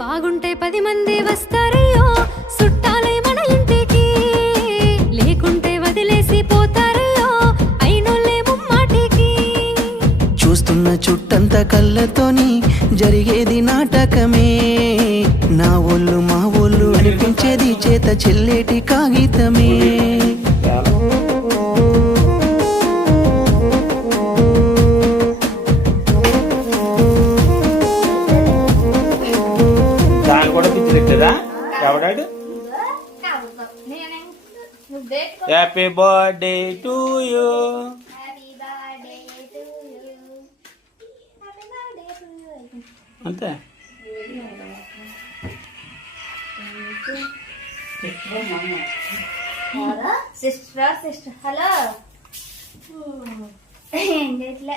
బాగుంటే 10 మంది వస్తారయ్యో చుట్టాలే మన ఇంటికి, లేకుంటే వదిలేసి పోతారయ్యో అయినోళ్ళే ముమ్మాటికి. చూస్తున్న చుట్టంత కళ్ళతోని జరిగేది నాటకమే, నా ఒళ్ళు మా ఒళ్ళు అనిపించేది చేత చెల్లేటి కాగితమే. దాని కూడా పిచ్చిలెట్టదా ఎవడాడు? Happy birthday to you. అంతే. సిస్టర్ హలో ఏం చేయట్లే.